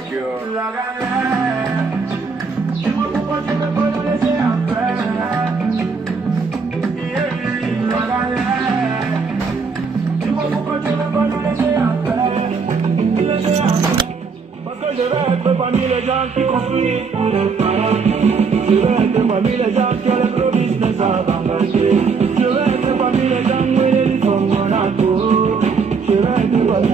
mec, La galère. Dis-moi pourquoi tu veux pas nous laisser faire. La galère. Dis-moi pourquoi tu veux pas nous laisser faire. Parce que je vais être parmi les gens qui construisent pour les parents. Je vais être parmi les gens qui ont les gros business à engager. Je vais être parmi les gens qui ont les fonds Monaco. Je vais être parmi.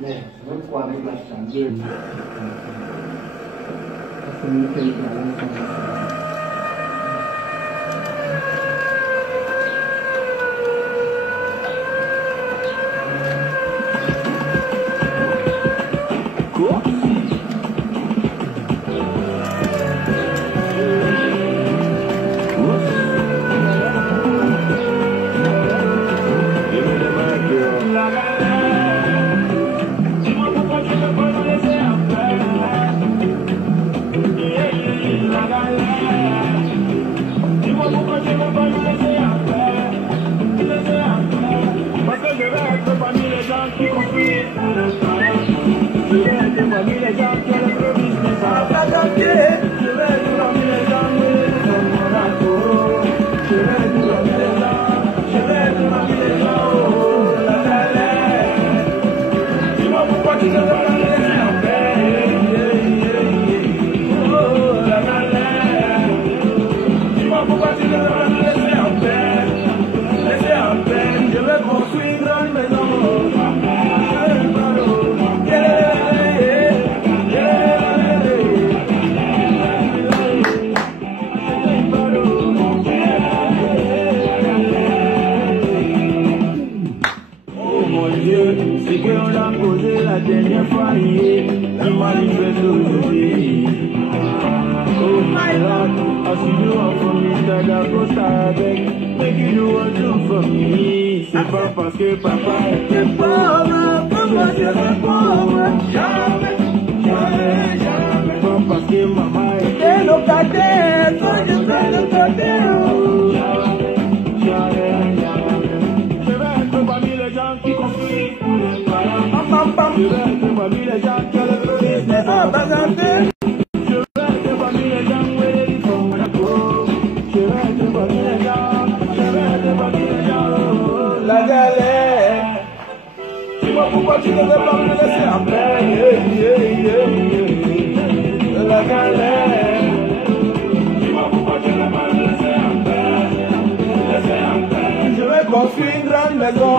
Mais je veux quoi avec la chandelle? C'est une telle c'est pas parce que papa était pauvre, papa serait pauvre, jamais, jamais, jamais. Pas parce que maman était locataire, quand je serai locataire. Jamais, jamais, jamais. Je vais être parmi les gens qui construisent pour les parents. Je vais être parmi les gens qui ont le gros business à baganter. Je vais être parmi les gens qui ont les Monaco. Je vais être parmi les gens, je vais être parmi les gens. La galère. Dis-moi pourquoi tu ne veux pas me laisser en paix. La galère. Dis-moi pourquoi tu ne veux pas me laisser en paix. Je vais construire une grande maison.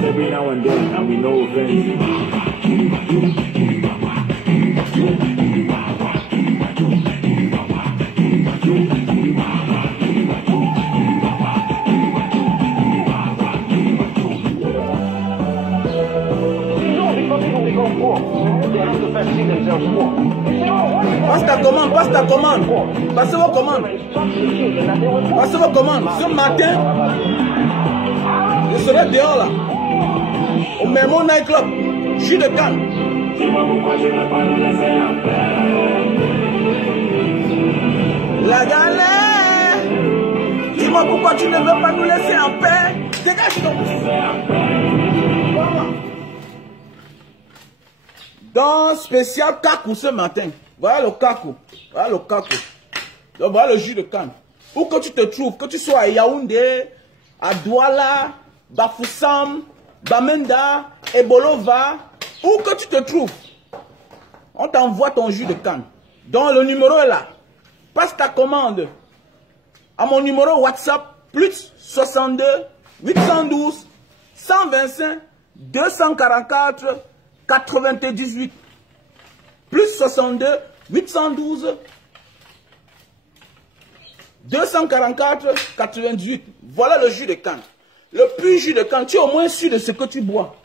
Every now and then, and we know offense. Passe ta commande. Passez vos commandes. Passez vos commandes. Ce matin, je serai dehors là. Au Memo Night Club, jus de canne. La galère. Dis-moi pourquoi tu ne veux pas nous laisser en paix. Dégage donc. Dans spécial Kakou ce matin. Voilà le Kakou. Voilà le Kakou. Donc voilà le jus de canne. Où que tu te trouves, que tu sois à Yaoundé, à Douala, Bafoussam, Bamenda, Ebolova, où que tu te trouves, on t'envoie ton jus de canne. Donc le numéro est là. Passe ta commande à mon numéro WhatsApp plus 62 812 125 244 98 plus 62 812 244 98. Voilà le jus de canne. Le pur jus de canne, tu es au moins sûr de ce que tu bois.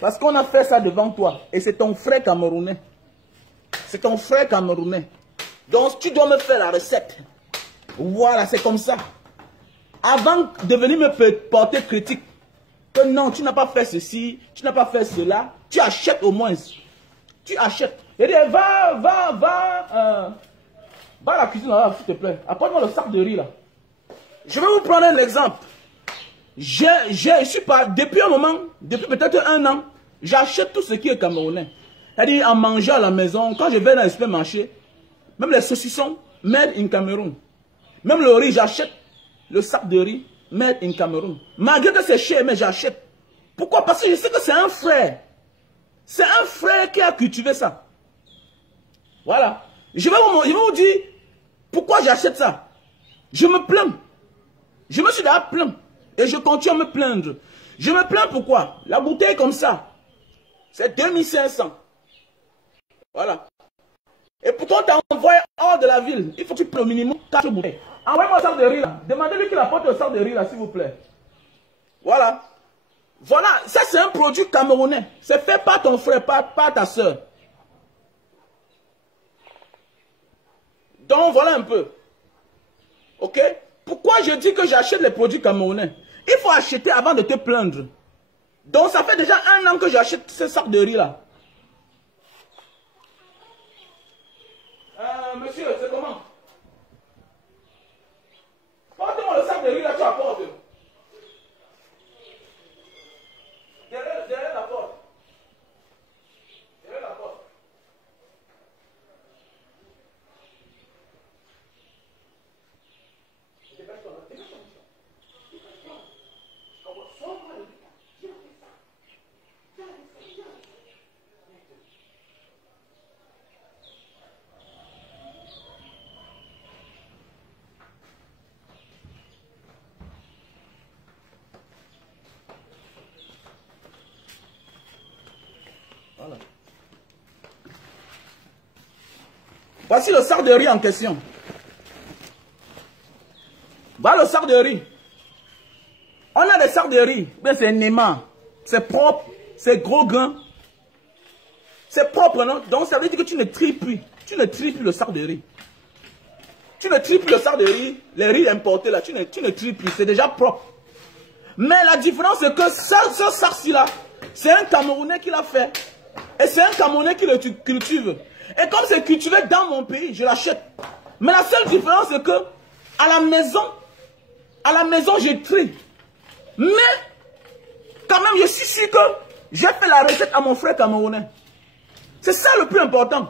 Parce qu'on a fait ça devant toi. Et c'est ton frère camerounais. C'est ton frère camerounais. Donc tu dois me faire la recette. Voilà, c'est comme ça. Avant de venir me porter critique, que non, tu n'as pas fait ceci, tu n'as pas fait cela, tu achètes au moins. Tu achètes. Et dit, va à la cuisine là, s'il te plaît. Apporte-moi le sac de riz là. Je vais vous prendre un exemple. Je suis pas, depuis un moment, depuis peut-être un an, j'achète tout ce qui est camerounais. C'est-à-dire en mangeant à la maison, quand je vais dans le supermarché, même les saucissons, made in Cameroun. Même le riz, j'achète le sac de riz, made in Cameroun. Malgré que c'est cher, mais j'achète. Pourquoi? Parce que je sais que c'est un frère. C'est un frère qui a cultivé ça. Voilà. Je vais vous dire pourquoi j'achète ça. Je me plains. Je me suis déjà plaint. Et je continue à me plaindre. Je me plains pourquoi? La bouteille comme ça, c'est 2500. Voilà. Et pourtant, tu as envoyé hors de la ville. Il faut que tu prennes au minimum 4 bouteilles. Envoyez-moi le sac de riz là. Demandez-lui qu'il apporte le sac de riz là, s'il vous plaît. Voilà. Voilà. Ça, c'est un produit camerounais. C'est fait par ton frère, par ta soeur. Donc, voilà un peu. Ok? Pourquoi je dis que j'achète les produits camerounais? Il faut acheter avant de te plaindre. Donc, ça fait déjà un an que j'achète ce sac de riz là. Monsieur, c'est comment? Porte-moi le sac de riz là, tu apportes. Derrière la porte. Derrière la porte. Voilà. Voici le sac de riz en question. Voilà le sac de riz. On a des sacs de riz. C'est Néma. C'est propre. C'est gros grain. C'est propre, non? Donc ça veut dire que tu ne tries plus. Tu ne tries plus le sac de riz. Tu ne tries plus le sac de riz. Les riz importés là, tu ne tries plus. C'est déjà propre. Mais la différence c'est que ce sac-ci là, c'est un Camerounais qui l'a fait. Et c'est un Camerounais qui le cultive. Et comme c'est cultivé dans mon pays, je l'achète. Mais la seule différence c'est que à la maison, je trie. Mais quand même, je suis sûr que j'ai fait la recette à mon frère camerounais. C'est ça le plus important.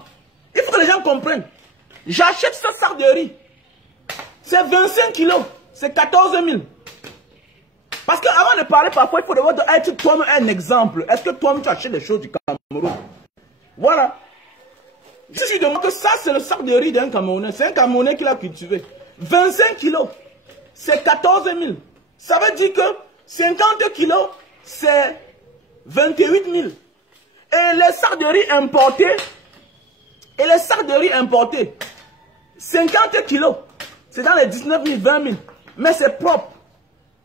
Il faut que les gens comprennent. J'achète ce sac de riz. C'est 25 kilos. C'est 14 000. Parce qu'avant de parler parfois, il faut devoir être toi-même un exemple. Est-ce que toi-même tu achètes des choses du Cameroun? Voilà. Je suis de moi que ça, c'est le sac de riz d'un Camerounais. C'est un Camerounais qui l'a cultivé. 25 kilos. C'est 14 000. Ça veut dire que 50 kilos, c'est 28 000. Et les sacs de riz importés, 50 kilos, c'est dans les 19 000, 20 000. Mais c'est propre.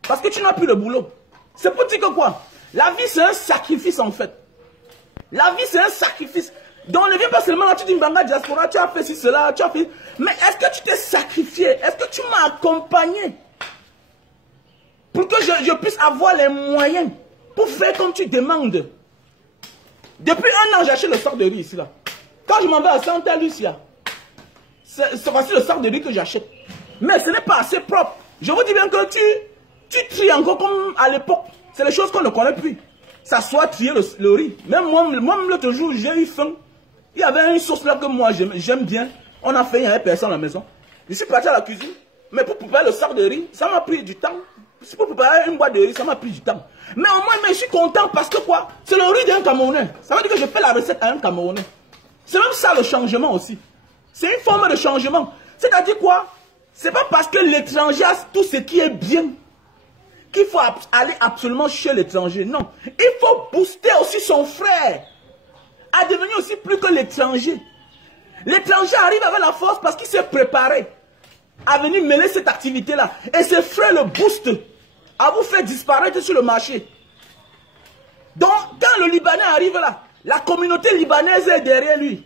Parce que tu n'as plus le boulot. C'est pour dire que quoi? La vie, c'est un sacrifice en fait. La vie, c'est un sacrifice. Donc ne viens pas seulement là, tu dis Mbanga Diaspora, tu as fait ci, cela, tu as fait... Mais est-ce que tu t'es sacrifié? Est-ce que tu m'as accompagné? Pour que je puisse avoir les moyens pour faire comme tu demandes. Depuis un an, j'achète le sac de riz ici là. Quand je m'en vais à Santa Lucia, c'est voici le sac de riz que j'achète. Mais ce n'est pas assez propre. Je vous dis bien que tu tries encore comme à l'époque. C'est les choses qu'on ne connaît plus. Ça soit trier le riz. Même moi l'autre jour, j'ai eu faim. Il y avait une sauce là que moi j'aime bien. On a fait, il n'y avait personne à la maison. Je suis parti à la cuisine. Mais pour préparer le sac de riz, ça m'a pris du temps. Pour préparer une boîte de riz, ça m'a pris du temps. Mais au moins, je suis content parce que quoi? C'est le riz d'un Camerounais. Ça veut dire que je fais la recette à un Camerounais. C'est même ça le changement aussi. C'est une forme de changement. C'est-à-dire quoi? C'est pas parce que l'étranger a tout ce qui est bien qu'il faut aller absolument chez l'étranger. Non. Il faut booster aussi son frère à devenir aussi plus que l'étranger. L'étranger arrive avec la force parce qu'il s'est préparé à venir mêler cette activité-là. Et ses frères le boostent à vous faire disparaître sur le marché. Donc, quand le Libanais arrive là, la communauté libanaise est derrière lui.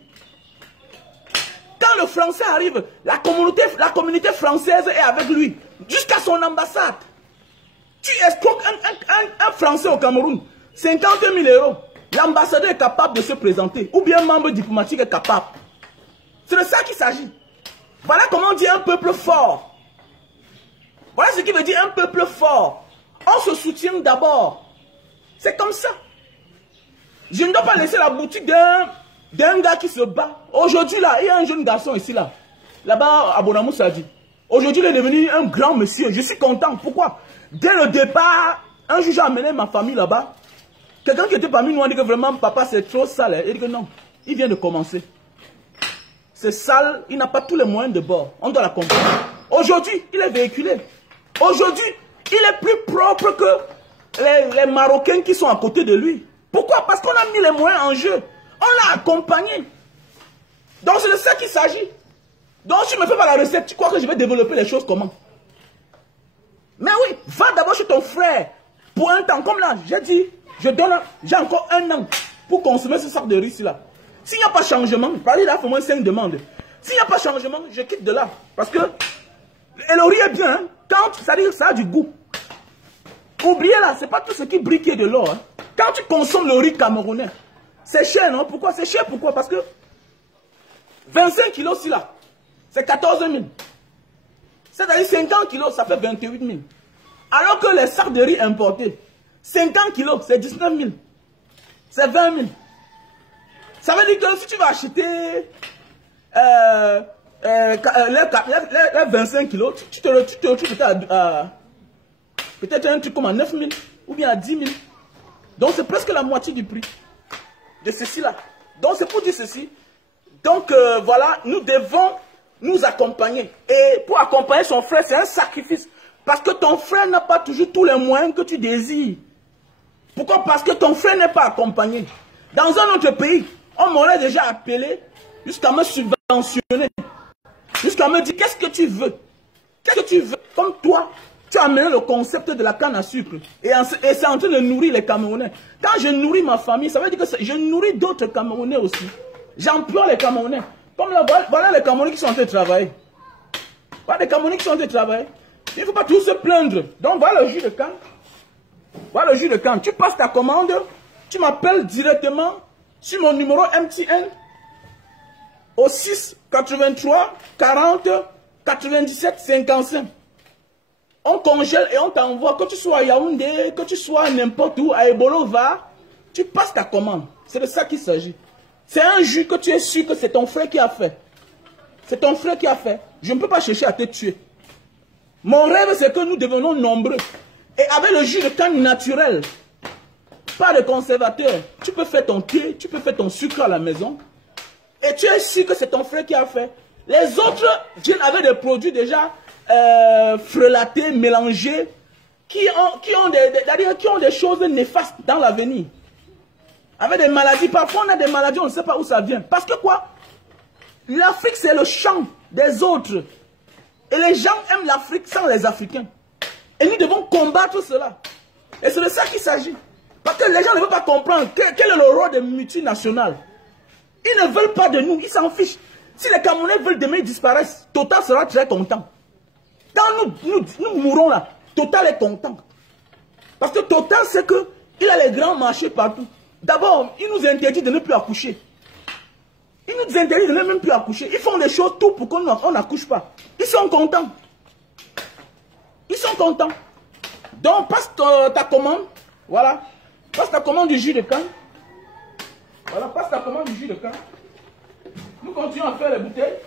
Quand le Français arrive, la communauté française est avec lui, jusqu'à son ambassade. Tu escroques un Français au Cameroun, 50 000 €. L'ambassadeur est capable de se présenter, ou bien un membre diplomatique est capable. C'est de ça qu'il s'agit. Voilà comment on dit un peuple fort. Voilà ce qui veut dire un peuple fort. On se soutient d'abord. C'est comme ça. Je ne dois pas laisser la boutique d'un gars qui se bat. Aujourd'hui, là, il y a un jeune garçon ici, là-bas, à Bonamou, ça dit. Aujourd'hui, il est devenu un grand monsieur. Je suis content. Pourquoi? Dès le départ, un jour, j'ai amené ma famille là-bas. Quelqu'un qui était parmi nous a dit que vraiment, papa, c'est trop sale. Il dit que non, il vient de commencer. C'est sale, il n'a pas tous les moyens de bord. On doit la comprendre. Aujourd'hui, il est véhiculé. Aujourd'hui, il est plus propre que les Marocains qui sont à côté de lui. Pourquoi? Parce qu'on a mis les moyens en jeu. On l'a accompagné. Donc c'est de ça qu'il s'agit. Donc si tu ne me fais pas la recette, tu crois que je vais développer les choses comment? Mais oui, va d'abord chez ton frère. Pour un temps, comme là, j'ai dit, j'ai encore 1 an pour consommer ce sac de riz ici-là. S'il n'y a pas de changement, parlez là, fais-moi 5 demandes. S'il n'y a pas de changement, je quitte de là. Parce que le riz est bien, hein? Quand ça dit que ça a du goût. Oubliez là, ce n'est pas tout ce qui brille qui est de l'or. Hein? Quand tu consommes le riz camerounais, c'est cher, non? Pourquoi? C'est cher, pourquoi? Parce que 25 kilos ici là, c'est 14 000. C'est-à-dire 50 kilos, ça fait 28 000. Alors que les sacs de riz importés, 50 kilos, c'est 19 000. C'est 20 000. Ça veut dire que si tu vas acheter les 25 kilos, tu te retrouves peut-être un truc comme à 9 000 ou bien à 10 000. Donc c'est presque la moitié du prix de ceci-là. Donc c'est pour dire ceci. Donc voilà, nous devons nous accompagner. Et pour accompagner son frère, c'est un sacrifice. Parce que ton frère n'a pas toujours tous les moyens que tu désires. Pourquoi? Parce que ton frère n'est pas accompagné. Dans un autre pays, on m'aurait déjà appelé jusqu'à me subventionner. Jusqu'à me dire, qu'est-ce que tu veux? Qu'est-ce que tu veux? Comme toi, tu as amené le concept de la canne à sucre. Et c'est en train de nourrir les Camerounais. Quand je nourris ma famille, ça veut dire que je nourris d'autres Camerounais aussi. J'emploie les Camerounais. Comme là, voilà les Camerounais qui sont en train de travailler. Voilà les Camerounais qui sont en train de travailler. Il ne faut pas tous se plaindre. Donc voilà le jus de canne. Voilà le jus de canne. Tu passes ta commande, tu m'appelles directement sur mon numéro MTN au 6 83 40 97 55. On congèle et on t'envoie, que tu sois à Yaoundé, que tu sois n'importe où, à Ebolova, tu passes ta commande. C'est de ça qu'il s'agit. C'est un jus que tu es sûr que c'est ton frère qui a fait. C'est ton frère qui a fait. Je ne peux pas chercher à te tuer. Mon rêve, c'est que nous devenons nombreux. Et avec le jus de canne naturel, pas de conservateur, tu peux faire ton thé, tu peux faire ton sucre à la maison. Et tu es sûr que c'est ton frère qui a fait. Les autres viennent avec des produits déjà frelatés, mélangés, qui ont des choses néfastes dans l'avenir. Avec des maladies, parfois on a des maladies, on ne sait pas où ça vient. Parce que quoi? L'Afrique, c'est le champ des autres. Et les gens aiment l'Afrique sans les Africains. Et nous devons combattre cela. Et c'est de ça qu'il s'agit. Parce que les gens ne veulent pas comprendre quel est le rôle des multinationales. Ils ne veulent pas de nous, ils s'en fichent. Si les Camerounais veulent demain disparaître, Total sera très content. Quand nous mourrons là, Total est content. Parce que Total, c'est qu'il a les grands marchés partout. D'abord, il nous interdit de ne plus accoucher. Ils nous interdisent de ne même plus accoucher. Ils font des choses tout pour qu'on n'accouche pas. Ils sont contents. Ils sont contents. Donc, passe ta commande. Voilà. Passe ta commande du jus de canne. Voilà, passe ta commande du jus de canne. Nous continuons à faire les bouteilles.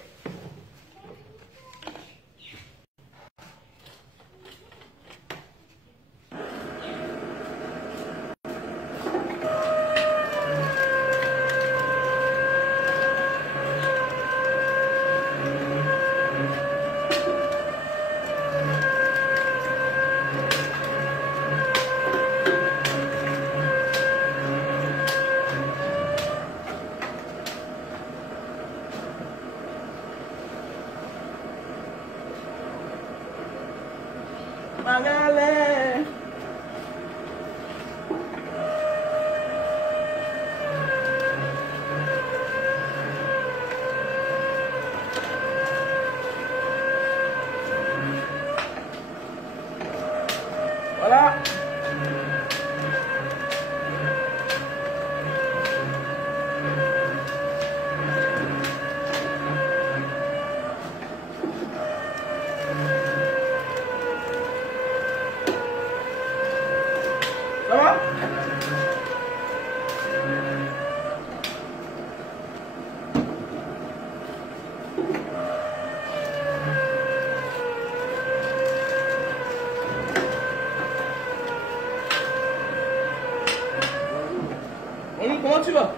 Voilà. Ça va? Comment tu vas?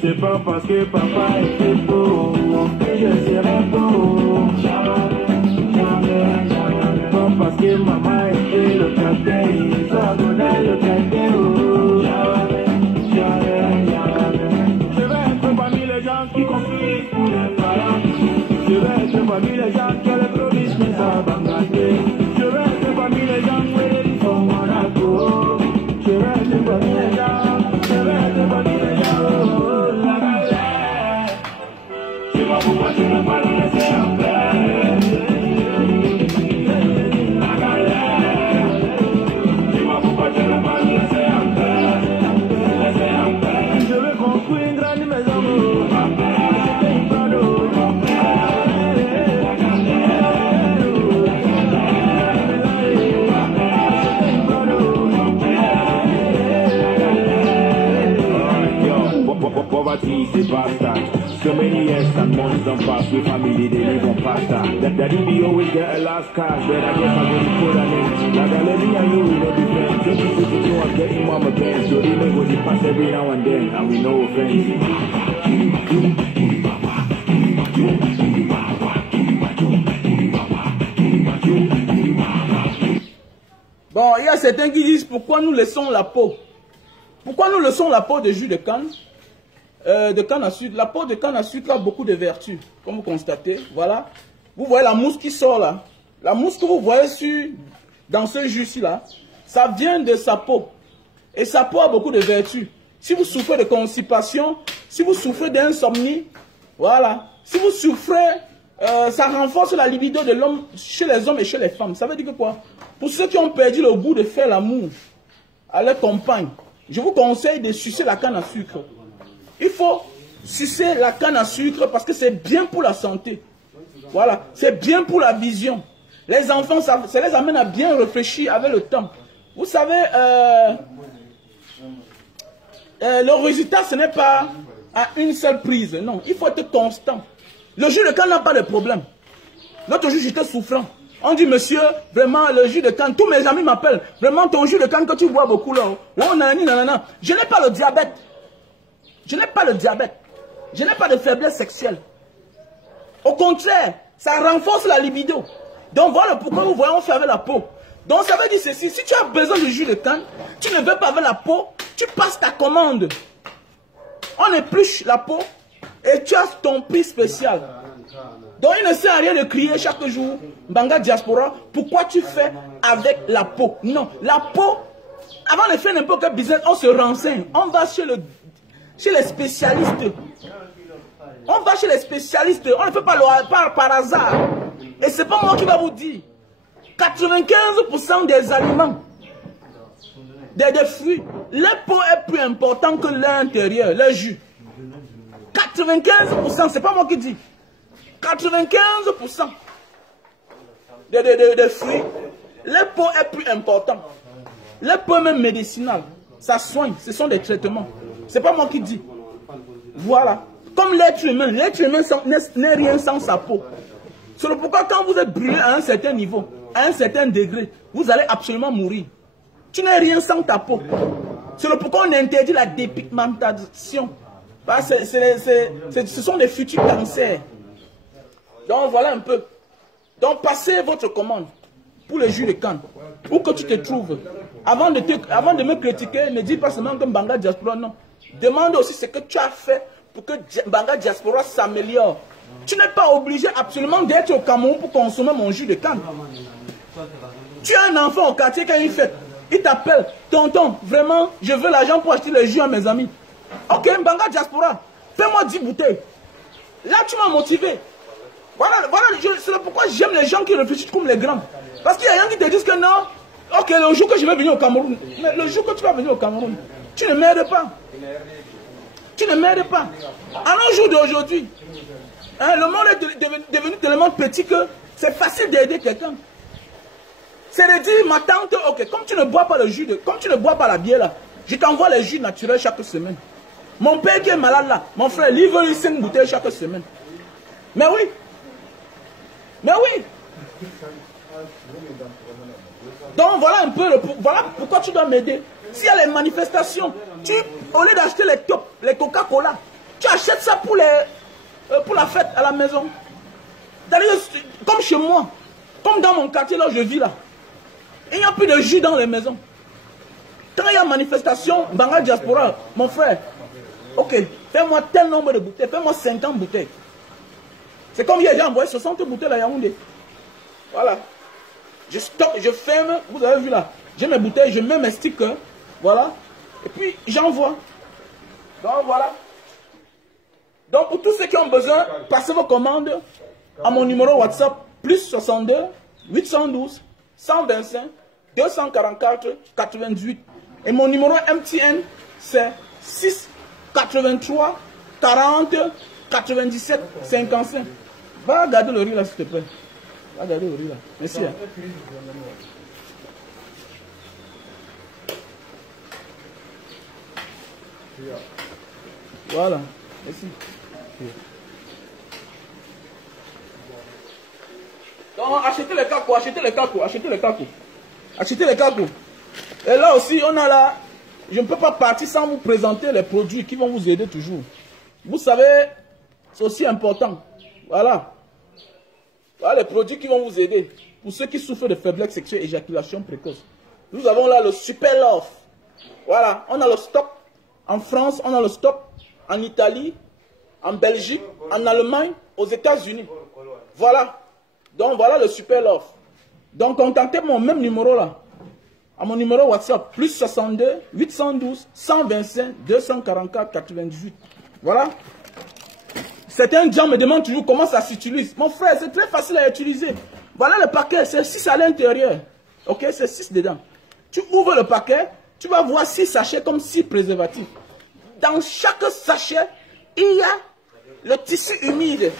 C'est pas parce que papa était beau que je serai beau. Pas parce que maman était le capitaine, ça donnait le capitaine. Je vais être parmi les gens qui construisent pour les parents. Je vais être parmi les gens qui ont les promises mais ça va gâter. Je vais être parmi les gens qui font Monaco. Je vais être parmi les gens, je vais être parmi les gens. Pourquoi tu ne veux pas le laisser en paix? La galère. Dis-moi pourquoi tu ne veux pas le laisser en paix? Je veux construire une grande maison. Poverty, c'est basta. So many years and months don't pass with family, they live on pasta. Daddy be always get a last cash, but I guess I'm gonna put an end. Like I let me and you, we don't be friends. 2022, I'm getting mama bands, so they make what they pass every now and then, and we no offense. Bon, il y a certains qui disent pourquoi nous laissons la peau. Pourquoi nous laissons la peau de jus de canne? De canne à sucre. La peau de canne à sucre a beaucoup de vertus, comme vous constatez. Voilà. Vous voyez la mousse qui sort là. La mousse que vous voyez dans ce jus-ci là, ça vient de sa peau. Et sa peau a beaucoup de vertus. Si vous souffrez de constipation, si vous souffrez d'insomnie, voilà. Si vous souffrez, ça renforce la libido de l'homme chez les hommes et chez les femmes. Ça veut dire que quoi? Pour ceux qui ont perdu le goût de faire l'amour à leur compagne, je vous conseille de sucer la canne à sucre. Il faut sucer la canne à sucre parce que c'est bien pour la santé. Voilà, c'est bien pour la vision. Les enfants, ça les amène à bien réfléchir avec le temps. Vous savez, le résultat, ce n'est pas à une seule prise. Non, il faut être constant. Le jus de canne n'a pas de problème. L'autre jour, j'étais souffrant. On dit, monsieur, vraiment, le jus de canne, tous mes amis m'appellent. Vraiment, ton jus de canne que tu bois beaucoup là. Oh, nanani, nanana. Je n'ai pas le diabète. Je n'ai pas le diabète. Je n'ai pas de faiblesse sexuelle. Au contraire, ça renforce la libido. Donc voilà pourquoi vous voyez, on fait avec la peau. Donc ça veut dire ceci, si tu as besoin de jus de canne, tu ne veux pas avec la peau, tu passes ta commande. On épluche la peau et tu as ton prix spécial. Donc il ne sert à rien de crier chaque jour, Mbanga Diaspora, pourquoi tu fais avec la peau? Non, la peau, avant de faire n'importe quel business, on se renseigne. On va chez les spécialistes. On va chez les spécialistes. On ne fait pas par hasard. Et c'est pas moi qui va vous dire. 95% des aliments, des fruits, le pot est plus important que l'intérieur, le jus. 95%, c'est pas moi qui dis. 95% des fruits, le pot est plus important. Le pot même médicinal, ça soigne, ce sont des traitements. C'est pas moi qui dis. Voilà. Comme l'être humain n'est rien sans sa peau. C'est pourquoi quand vous êtes brûlé à un certain niveau, à un certain degré, vous allez absolument mourir. Tu n'es rien sans ta peau. C'est pourquoi on interdit la dépigmentation. Ce sont des futurs cancers. Donc voilà un peu. Donc passez votre commande pour le jus de canne. Où que tu te trouves. Avant de me critiquer, ne dis pas seulement que Mbanga Diaspora, non. Demande aussi ce que tu as fait pour que Mbanga Diaspora s'améliore. Tu n'es pas obligé absolument d'être au Cameroun pour consommer mon jus de canne. Tu as un enfant au quartier quand il fait. Il t'appelle, tonton, vraiment, je veux l'argent pour acheter le jus à mes amis. Ok, Mbanga Diaspora, fais-moi 10 bouteilles. Là, tu m'as motivé. Voilà c'est pourquoi j'aime les gens qui réfléchissent comme les grands. Parce qu'il y a rien qui te disent que non, ok, le jour que je vais venir au Cameroun, mais le jour que tu vas venir au Cameroun, tu ne m'aides pas. Tu ne m'aides pas. À nos jours d'aujourd'hui, hein, le monde est devenu tellement petit que c'est facile d'aider quelqu'un. C'est de dire, ma tante, ok, comme tu ne bois pas le jus, comme tu ne bois pas la bière là, je t'envoie les jus naturels chaque semaine. Mon père qui est malade là, mon frère, livre-lui 5 bouteilles chaque semaine. Mais oui. Mais oui. Donc voilà un peu, voilà pourquoi tu dois m'aider. S'il y a les manifestations, au lieu d'acheter les top, les Coca-Cola, tu achètes ça pour la fête à la maison. Comme chez moi, comme dans mon quartier là où je vis là. Il n'y a plus de jus dans les maisons. Quand il y a manifestation, Mbanga Diaspora, mon frère, ok, fais-moi tel nombre de bouteilles, fais-moi 50 bouteilles. C'est comme hier, j'ai envoyé 60 bouteilles à Yaoundé. Voilà. Je stocke, je ferme, vous avez vu là. J'ai mes bouteilles, je mets mes stickers, voilà. Et puis j'envoie. Donc voilà. Donc pour tous ceux qui ont besoin, passez vos commandes à mon numéro WhatsApp, plus 62 812 125 244 88. Et mon numéro MTN, c'est 6 83 40 97 55. Va regarder le riz là, s'il te plaît. Va regarder le riz là. Merci. Hein. Voilà. Merci. Donc, achetez les cacos, achetez les cacos, achetez les cacos. Achetez les cacos. Et là aussi, on a là, je ne peux pas partir sans vous présenter les produits qui vont vous aider toujours. Vous savez, c'est aussi important. Voilà. Voilà les produits qui vont vous aider. Pour ceux qui souffrent de faiblesse sexuelle et éjaculation précoce. Nous avons là le Super Love. Voilà, on a le stock en France, on a le stock en Italie, en Belgique, en Allemagne, aux États-Unis. Voilà. Donc voilà le Super Love. Donc contactez mon même numéro là. À mon numéro WhatsApp, plus 62 812 125 244 98. Voilà. Certains gens me demandent toujours comment ça s'utilise. Mon frère, c'est très facile à utiliser. Voilà le paquet, c'est 6 à l'intérieur. Ok, c'est 6 dedans. Tu ouvres le paquet, tu vas voir 6 sachets comme 6 préservatifs. Dans chaque sachet, il y a le tissu humide.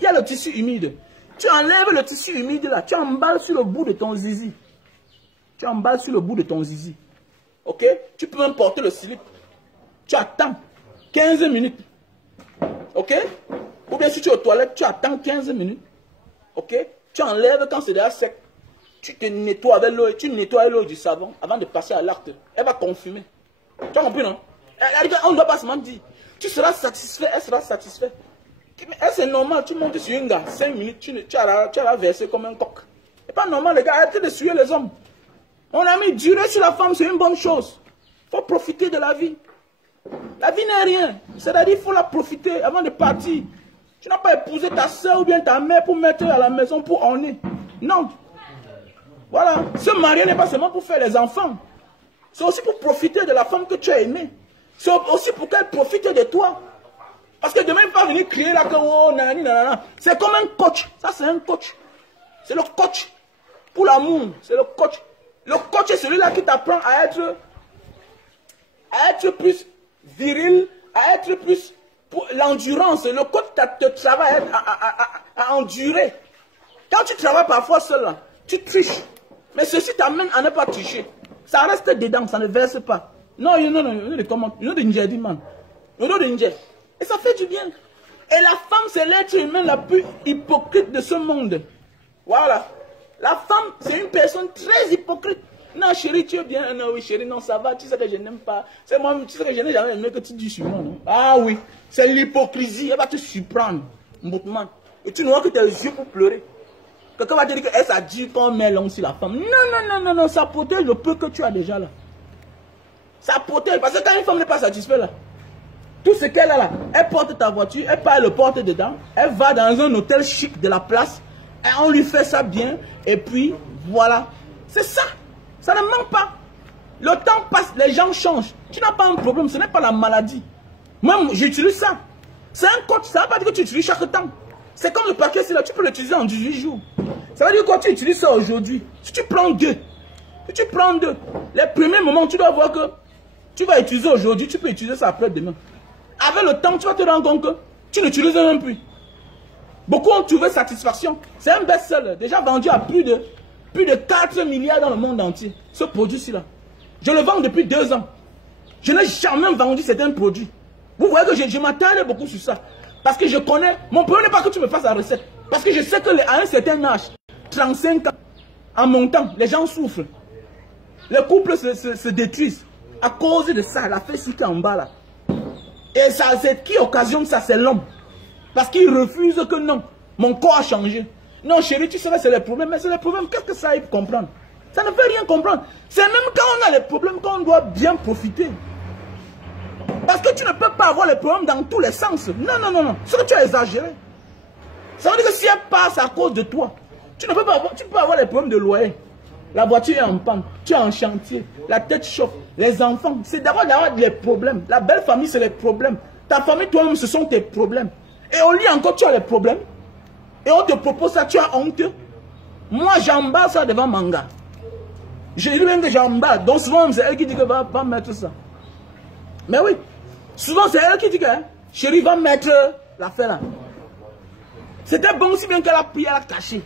Il y a le tissu humide. Tu enlèves le tissu humide là, tu emballes sur le bout de ton zizi. Tu emballes sur le bout de ton zizi. Ok? Tu peux même porter le slip. Tu attends 15 minutes. Ok? Ou bien si tu es aux toilettes, tu attends 15 minutes. Ok? Tu enlèves quand c'est déjà sec. Tu te nettoies avec l'eau et tu nettoies l'eau du savon avant de passer à l'acte. Elle va confumer. Tu as compris, non? On ne doit pas seulement dire. Tu seras satisfait, elle sera satisfaite. C'est normal, tu montes sur une gare, 5 minutes, tu as la versé comme un coq. C'est pas normal, les gars, arrêtez de suer les hommes. Mon ami, durer sur la femme, c'est une bonne chose. Il faut profiter de la vie. La vie n'est rien. C'est-à-dire qu'il faut la profiter avant de partir. Tu n'as pas épousé ta soeur ou bien ta mère pour mettre à la maison pour orner. Non. Voilà. Se marier n'est pas seulement pour faire les enfants. C'est aussi pour profiter de la femme que tu as aimée. C'est aussi pour qu'elle profite de toi. Parce que demain, il ne va pas venir crier là que oh, nanani, nanana. C'est comme un coach. Ça, c'est un coach. C'est le coach. Pour l'amour, c'est le coach. Le coach est celui-là qui t'apprend à être plus viril, à être plus pour l'endurance. Le coach te travaille à endurer. Quand tu travailles parfois seul, là, tu triches. Mais ceci t'amène à ne pas tricher. Ça reste dedans, ça ne verse pas. Non, you know the Njedi man. You know the Njedi. Et ça fait du bien. Et la femme, c'est l'être humain la plus hypocrite de ce monde. Voilà. La femme, c'est une personne très hypocrite. Non, chérie, tu es bien. Non, oui, chérie, non, ça va. Tu sais que je n'aime pas. C'est moi, tu sais que je n'ai jamais aimé que tu dis sur moi, non? Ah oui, c'est l'hypocrisie. Elle va te surprendre. Et tu n'auras que tes yeux pour pleurer. Quelqu'un va te dire que ça dit qu'on met l'homme sur la femme. Non, ça protège le peu que tu as déjà là. Ça protège. Parce que quand une femme n'est pas satisfaite là, tout ce qu'elle a là, elle porte ta voiture, elle part le porte dedans, elle va dans un hôtel chic de la place, et on lui fait ça bien, et puis voilà. C'est ça. Ça ne manque pas. Le temps passe, les gens changent. Tu n'as pas un problème, ce n'est pas la maladie. Moi, j'utilise ça. C'est un coach, ça ne veut pas dire que tu utilises chaque temps. C'est comme le paquet, c'est là, tu peux l'utiliser en 18 jours. Ça veut dire que quand tu utilises ça aujourd'hui, si tu prends deux, les premiers moments, tu dois voir que tu vas utiliser aujourd'hui, tu peux utiliser ça après demain. Avec le temps, tu vas te rendre compte que tu n'utilises même plus. Beaucoup ont trouvé satisfaction. C'est un best-seller, déjà vendu à plus de 4 milliards dans le monde entier. Ce produit-ci-là. Je le vends depuis 2 ans. Je n'ai jamais vendu certains produits. Vous voyez que je m'attarde beaucoup sur ça. Parce que je connais, mon problème n'est pas que tu me fasses la recette. Parce que je sais qu'à un certain âge, 35 ans, en montant, les gens souffrent. Les couples se détruisent. À cause de ça, la fesse qui est en bas là. Et ça, c'est qui occasionne ça? C'est l'homme. Parce qu'il refuse que non, mon corps a changé. Non chérie, tu sais, c'est les problèmes. Mais c'est les problèmes, qu'est-ce que ça aille comprendre? Ça ne veut rien comprendre. C'est même quand on a les problèmes qu'on doit bien profiter. Parce que tu ne peux pas avoir les problèmes dans tous les sens. Non. Ce que tu as exagéré. Ça veut dire que si elle passe à cause de toi, tu ne peux pas avoir, tu peux avoir les problèmes de loyer. La voiture est en panne, tu es en chantier, la tête chauffe, les enfants. C'est d'abord d'avoir les problèmes. La belle famille, c'est les problèmes. Ta famille, toi-même, ce sont tes problèmes. Et au lit encore, tu as les problèmes. Et on te propose ça, tu as honte. Moi, j'emballe ça devant Manga. Je dis même que j'emballe. Donc souvent, c'est elle qui dit que va mettre ça. Mais oui, souvent c'est elle qui dit que chérie va mettre l'affaire là. C'était bon aussi bien qu'elle a pris, elle a caché.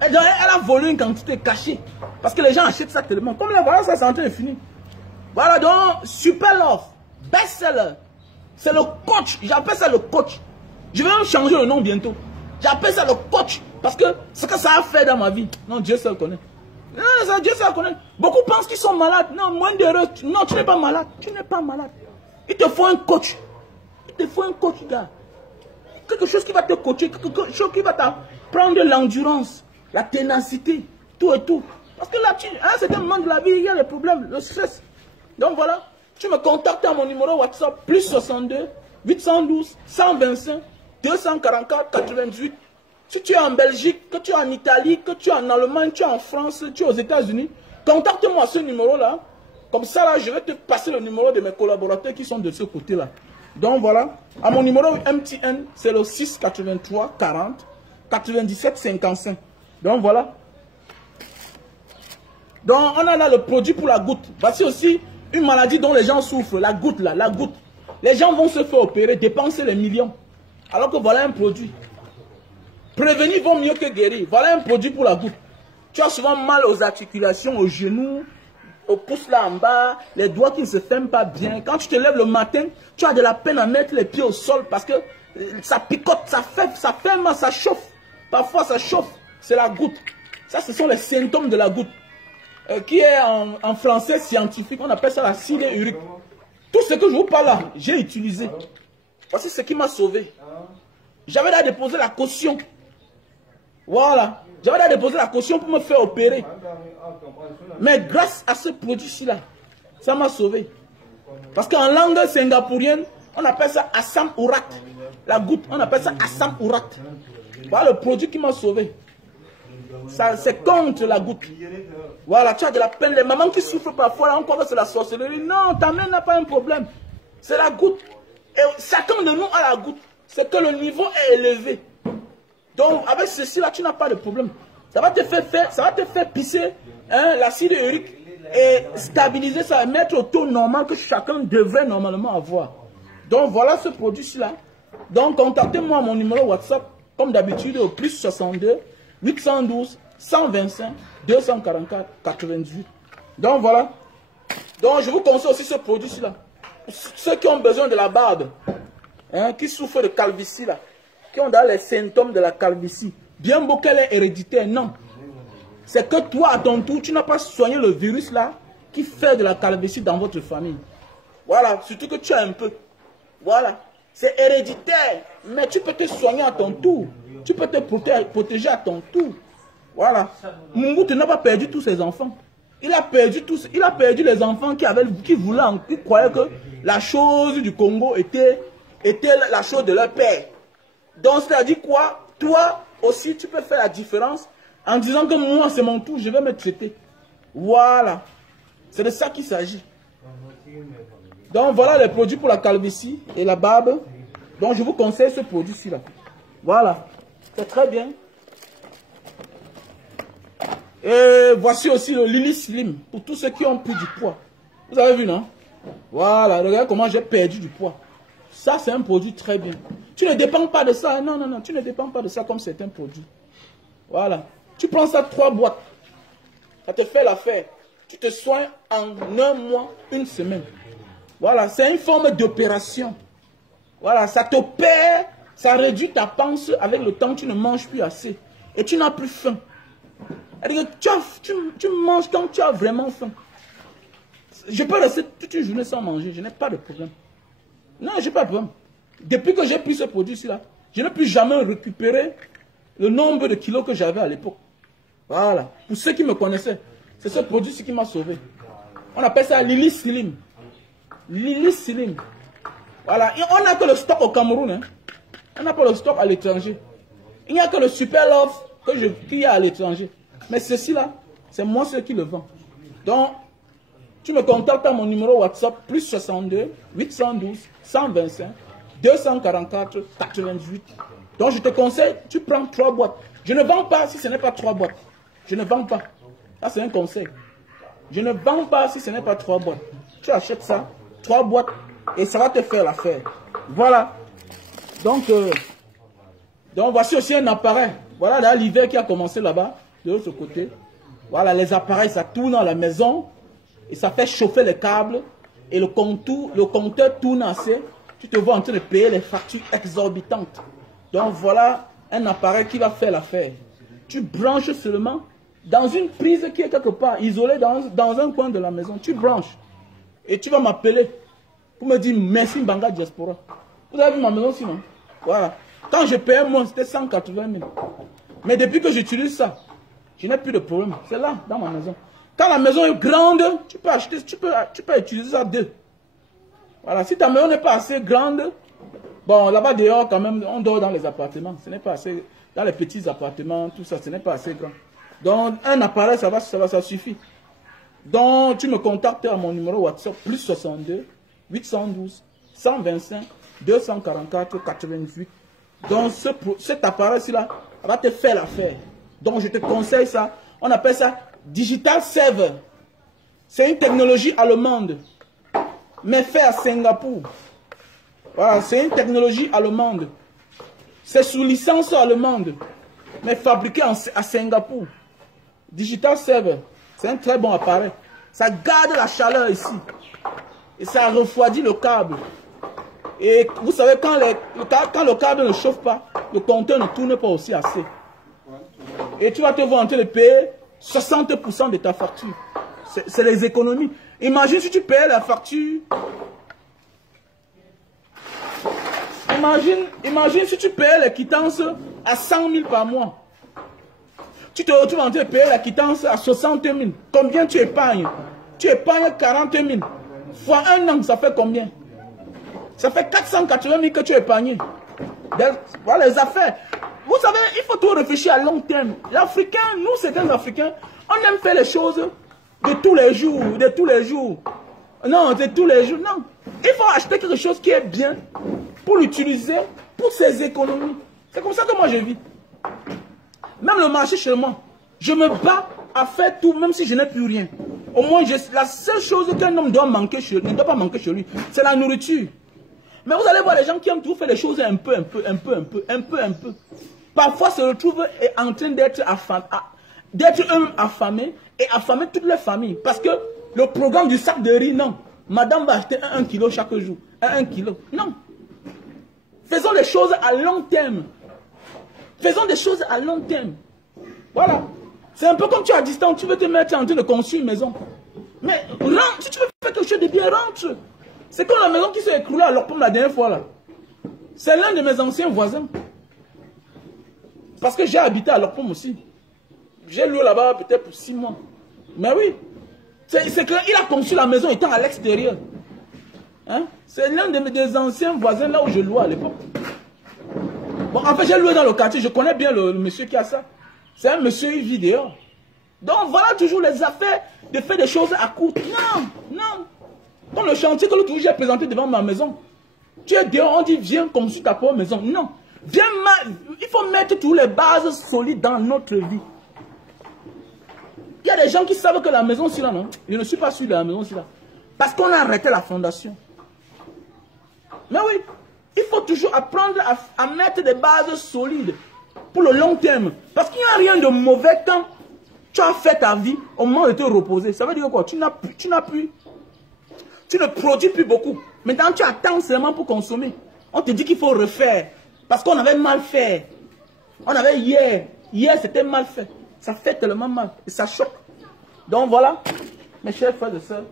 Elle a volé une quantité cachée. Parce que les gens achètent ça tellement. Comme là, voilà, ça c'est en train de finir. Voilà donc, super love, best seller. C'est le coach, j'appelle ça le coach. Je vais même changer le nom bientôt. J'appelle ça le coach. Parce que ce que ça a fait dans ma vie, non, Dieu seul connaît. Non, Dieu seul connaît. Beaucoup pensent qu'ils sont malades. Non, moins d'erreurs. Non, tu n'es pas malade. Tu n'es pas malade. Il te faut un coach. Il te faut un coach, gars. Quelque chose qui va te coacher. Quelque chose qui va t'apprendre l'endurance, la ténacité, tout et tout. Parce que là, à un certain moment de la vie, il y a les problèmes, le stress. Donc voilà, tu me contactes à mon numéro WhatsApp, plus 62 812 125 244 88. Si tu es en Belgique, que tu es en Italie, que tu es en Allemagne, tu es en France, tu es aux États-Unis, contacte-moi à ce numéro-là. Comme ça, là, je vais te passer le numéro de mes collaborateurs qui sont de ce côté-là. Donc voilà, à mon numéro MTN, c'est le 6 83 40 97 55. Donc voilà. Donc on a là le produit pour la goutte. Voici aussi une maladie dont les gens souffrent, la goutte là, la goutte. Les gens vont se faire opérer, dépenser les millions. Alors que voilà un produit. Prévenir vaut mieux que guérir. Voilà un produit pour la goutte. Tu as souvent mal aux articulations, aux genoux, au pouce là en bas, les doigts qui ne se ferment pas bien. Quand tu te lèves le matin, tu as de la peine à mettre les pieds au sol parce que ça picote, ça ferme, ça chauffe. Parfois ça chauffe. C'est la goutte. Ça, ce sont les symptômes de la goutte. Qui est en français scientifique, on appelle ça l'acide urique. Tout ce que je vous parle là, j'ai utilisé. Voici ce qui m'a sauvé. J'avais là déposé la caution. Voilà. J'avais déposé la caution pour me faire opérer. Mais grâce à ce produit-ci-là, ça m'a sauvé. Parce qu'en langue singapourienne, on appelle ça Assam Urat. La goutte, on appelle ça Assam Urat. Voilà le produit qui m'a sauvé. C'est contre la goutte. Voilà, tu as de la peine. Les mamans qui souffrent parfois, là, on croit que c'est la sorcellerie. Non, ta mère n'a pas un problème. C'est la goutte. Et chacun de nous a la goutte. C'est que le niveau est élevé. Donc, avec ceci-là, tu n'as pas de problème. Ça va te faire pisser l'acide urique et stabiliser ça, et mettre au taux normal que chacun devrait normalement avoir. Donc, voilà ce produit-là. Donc, contactez-moi à mon numéro WhatsApp, comme d'habitude, au plus 62 812 125 244 98. Donc, voilà. Donc, je vous conseille aussi ce produit-là. Ceux qui ont besoin de la barbe, qui souffrent de calvitie, là, qui ont dans les symptômes de la calvitie, bien beau qu'elle est héréditaire, non. C'est que toi, à ton tour, tu n'as pas soigné le virus là qui fait de la calvitie dans votre famille. Voilà, surtout que tu as un peu. Voilà, c'est héréditaire, mais tu peux te soigner à ton tour. Tu peux te protéger à ton tour. Voilà. Mobutu n'a pas perdu tous ses enfants. Il a perdu les enfants qui croyaient que la chose du Congo était la chose de leur père. Donc, c'est-à-dire quoi? Toi aussi, tu peux faire la différence en disant que moi, c'est mon tour, je vais me traiter. Voilà. C'est de ça qu'il s'agit. Donc, voilà les produits pour la calvitie et la barbe. Donc, je vous conseille ce produit-ci là. Voilà. C'est très bien. Et voici aussi le Lily Slim pour tous ceux qui ont pris du poids. Vous avez vu, non? Voilà. Regardez comment j'ai perdu du poids. Ça, c'est un produit très bien. Tu ne dépends pas de ça. Non, non, non. Tu ne dépends pas de ça comme c'est un produit. Voilà. Tu prends ça 3 boîtes. Ça te fait l'affaire. Tu te soignes en 1 mois, 1 semaine. Voilà. C'est une forme d'opération. Voilà. Ça t'opère. Ça réduit ta panse avec le temps. Tu ne manges plus assez. Et tu n'as plus faim. C'est-à-dire que tu manges quand tu as vraiment faim. Je peux rester toute une journée sans manger. Je n'ai pas de problème. Non, je n'ai pas de problème. Depuis que j'ai pris ce produit-ci là, je n'ai plus jamais récupéré le nombre de kilos que j'avais à l'époque. Voilà. Pour ceux qui me connaissaient, c'est ce produit-ci qui m'a sauvé. On appelle ça Lily Slim. Lily Slim. Voilà. Et on n'a que le stock au Cameroun. Hein. On n'a pas le stock à l'étranger. Il n'y a que le Super Love qu'il y a à l'étranger. Mais ceci-là, c'est moi ceux qui le vend. Donc, tu me contactes à mon numéro WhatsApp, plus 62 812 125 244 88. Donc, je te conseille, tu prends 3 boîtes. Je ne vends pas si ce n'est pas 3 boîtes. Je ne vends pas. Ça, c'est un conseil. Je ne vends pas si ce n'est pas 3 boîtes. Tu achètes ça, 3 boîtes, et ça va te faire l'affaire. Voilà. Donc, voici aussi un appareil. Voilà là l'hiver qui a commencé là-bas, de l'autre côté. Voilà, les appareils, ça tourne à la maison. Et ça fait chauffer les câbles. Et le compteur tourne assez. Tu te vois en train de payer les factures exorbitantes. Donc voilà un appareil qui va faire l'affaire. Tu branches seulement dans une prise qui est quelque part isolée dans un coin de la maison. Tu branches. Et tu vas m'appeler pour me dire merci Mbanga Diaspora. Vous avez vu ma maison sinon? Voilà. Quand je payais moi, c'était 180 000. Mais depuis que j'utilise ça, je n'ai plus de problème. C'est là, dans ma maison. Quand la maison est grande, tu peux acheter, tu peux utiliser ça 2. Voilà, si ta maison n'est pas assez grande, bon, là-bas dehors, quand même, on dort dans les appartements. Ce n'est pas assez, dans les petits appartements, tout ça, ce n'est pas assez grand. Donc, un appareil, ça suffit. Donc, tu me contactes à mon numéro WhatsApp, plus 62 812 125 244 88. Donc, cet appareil-ci-là va te faire l'affaire. Donc, je te conseille ça. On appelle ça Digital Server. C'est une technologie allemande, mais fait à Singapour. Voilà, c'est une technologie allemande. C'est sous licence allemande, mais fabriqué à Singapour. Digital Server, c'est un très bon appareil. Ça garde la chaleur ici. Et ça refroidit le câble. Et vous savez, quand le câble ne chauffe pas, le compteur ne tourne pas aussi assez. Et tu vas te voir en train de payer 60% de ta facture. C'est les économies. Imagine si tu payais la facture. Imagine si tu payais les quittances à 100 000 par mois. Tu te retrouves en train de payer la quittance à 60 000. Combien tu épargnes? Tu épargnes 40 000. Fois un an, ça fait combien? Ça fait 480 000 que tu as épargné. Voilà les affaires. Vous savez, il faut tout réfléchir à long terme. L'Africain, nous, certains Africains, on aime faire les choses de tous les jours, de tous les jours. Non, de tous les jours, non. Il faut acheter quelque chose qui est bien pour l'utiliser pour ses économies. C'est comme ça que moi je vis. Même le marché chez moi, je me bats à faire tout, même si je n'ai plus rien. Au moins, la seule chose qu'un homme doit manquer ne doit pas manquer chez lui, c'est la nourriture. Mais vous allez voir les gens qui aiment toujours faire les choses un peu. Parfois se retrouvent en train d'être affamés et affamer toute leur famille. Parce que le programme du sac de riz, non. Madame va acheter 1 kilo chaque jour. 1 kilo. Non. Faisons les choses à long terme. Faisons des choses à long terme. Voilà. C'est un peu comme tu es à distance, tu veux te mettre en train de construire une maison. Mais rentre, si tu veux faire quelque chose de bien, rentre. C'est comme la maison qui s'est écroulée à Lorpom la dernière fois là. C'est l'un de mes anciens voisins. Parce que j'ai habité à Lorpom aussi. J'ai loué là-bas peut-être pour 6 mois. Mais oui. C'est qu'il a conçu la maison étant à l'extérieur. Hein? C'est l'un de mes anciens voisins là où je louais à l'époque. Bon, en fait, j'ai loué dans le quartier. Je connais bien le monsieur qui a ça. C'est un monsieur, il vit dehors. Donc, voilà toujours les affaires de faire des choses à court. Non, non. Dans le chantier que l'autre jour j'ai présenté devant ma maison. Tu es dehors, on dit, viens construire ta propre maison. Non. Viens, il faut mettre toutes les bases solides dans notre vie. Il y a des gens qui savent que la maison, c'est là, non? Je ne suis pas sûr de la maison, c'est là. Parce qu'on a arrêté la fondation. Mais oui, il faut toujours apprendre à mettre des bases solides pour le long terme. Parce qu'il n'y a rien de mauvais quand tu as fait ta vie au moment de te reposer. Ça veut dire quoi? Tu ne produis plus beaucoup. Maintenant, tu attends seulement pour consommer. On te dit qu'il faut refaire. Parce qu'on avait mal fait. On avait hier. Hier, c'était mal fait. Ça fait tellement mal. Et ça choque. Donc voilà, mes chers frères et sœurs.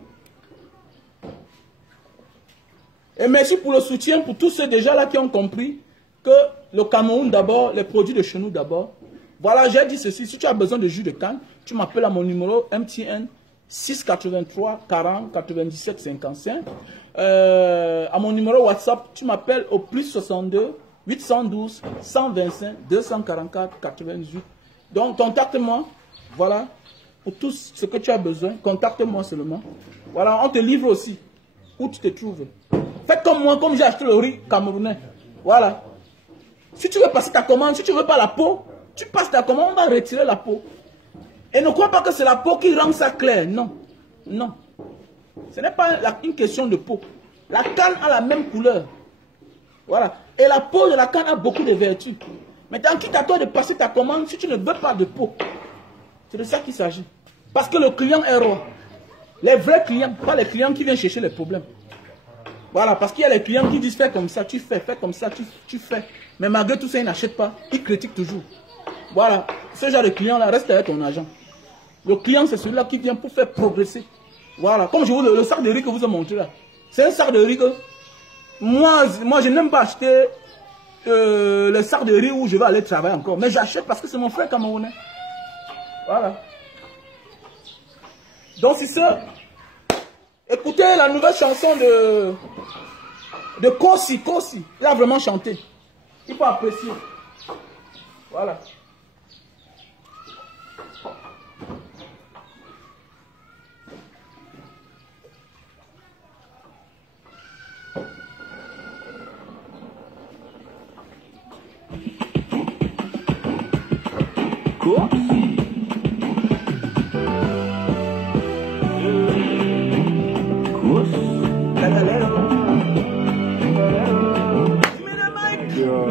Et merci pour le soutien pour tous ceux déjà là qui ont compris que le Cameroun d'abord, les produits de chez nous d'abord. Voilà, j'ai dit ceci. Si tu as besoin de jus de canne, tu m'appelles à mon numéro MTN 683 40 97 55. À mon numéro WhatsApp, tu m'appelles au plus 62 812 125 244 88. Donc, contacte-moi. Voilà. Pour tout ce que tu as besoin, contacte-moi seulement. Voilà, on te livre aussi. Où tu te trouves. Faites comme moi, comme j'ai acheté le riz camerounais. Voilà. Si tu veux passer ta commande, si tu ne veux pas la peau, tu passes ta commande, on va retirer la peau. Et ne crois pas que c'est la peau qui rend ça clair. Non. Non. Ce n'est pas une question de peau. La canne a la même couleur. Voilà. Et la peau de la canne a beaucoup de vertus. Maintenant, quitte à toi de passer ta commande si tu ne veux pas de peau. C'est de ça qu'il s'agit. Parce que le client est roi. Les vrais clients, pas les clients qui viennent chercher les problèmes. Voilà, parce qu'il y a les clients qui disent fais comme ça, tu fais comme ça, tu fais. Mais malgré tout ça, ils n'achètent pas. Ils critiquent toujours. Voilà, ce genre de client-là, reste avec ton agent. Le client, c'est celui-là qui vient pour faire progresser. Voilà, comme je vous le sac de riz que vous ai montré là. C'est un sac de riz que moi je n'aime pas acheter le sac de riz où je vais aller travailler encore. Mais j'achète parce que c'est mon frère camerounais. Voilà. Donc c'est ça. Écoutez la nouvelle chanson de Kosi. Kosi. Il a vraiment chanté. Il faut apprécier. Voilà.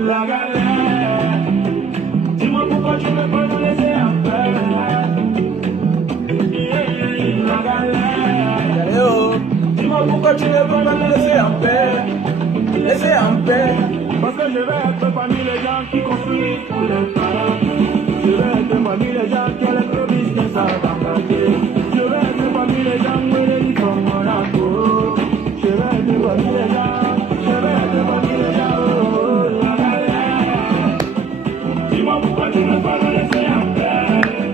La galère, dis-moi pourquoi tu veux pas nous laisser en paix. La galère, dis-moi pourquoi tu veux pas nous laisser en paix. Laisser en paix. Parce que je vais être parmi les gens qui construisent pour les parents. Je vais être parmi les gens qui ont les gros business à partager. Je vais être parmi les gens qui ont les uniformes en la peau. Je vais être parmi les gens, je vais être parmi les gens. Dis-moi pourquoi tu ne veux pas me laisser en paix.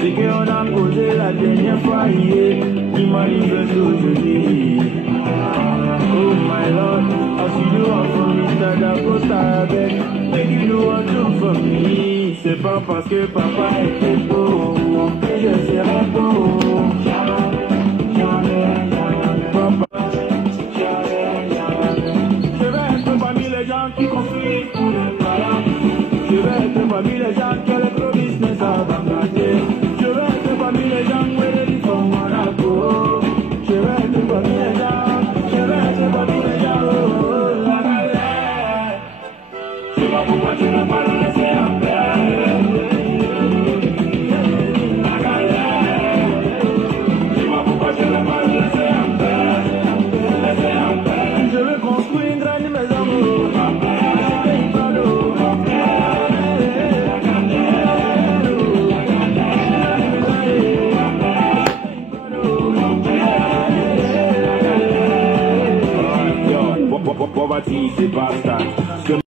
C'est qu'on a posé la dernière fois hier, il manifeste aujourd'hui. Oh my Lord, as you do one for me, Dada Costa avec, make you do one too for me. C'est pas parce que papa était beau, que je serai beau. Je vais être parmi les gens qui construisent pour le parents. Je vais être parmi les gens qui ont le gros business à Bangladesh. Je vais être parmi les gens qui ont les fonds Monaco. Je vais être parmi les gens, je vais être parmi les gens, oh, la galère. Je sais pas pourquoi tu n'as pas le laisser en paix. La galère. Je sais pas pourquoi tu n'as pas le laisser en paix. Laisser en paix. Je veux construire une grande maison, oh, papa. Poverty, c'est pas ça.